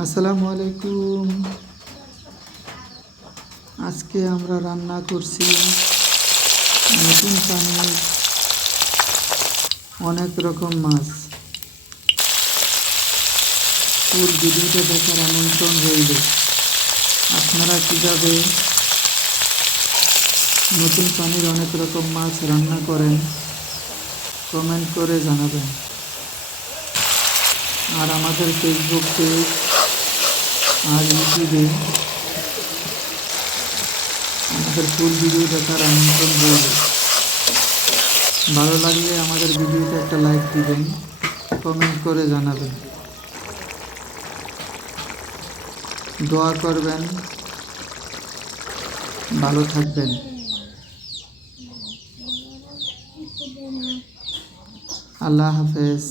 আসসালামু আলাইকুম। আজকে আমরা রান্না করছি নতুন পানির অনেক রকম মাছ। ফুল ভিডিওটা দেখার আমন্ত্রণ রইল। আপনারা কীভাবে নতুন পানির অনেক রকম মাছ রান্না করেন, কমেন্ট করে জানাবেন। আর আমাদের ফেসবুক পেজ আর ইউটিউবে আমাদের ফুল ভিডিও দেখার আমন্ত্রণ রইল। ভালো লাগলে আমাদের ভিডিওতে একটা লাইক দিবেন কমেন্ট করে জানাবেন। দোয়া করবেন, ভালো থাকবেন। আল্লাহ হাফেজ।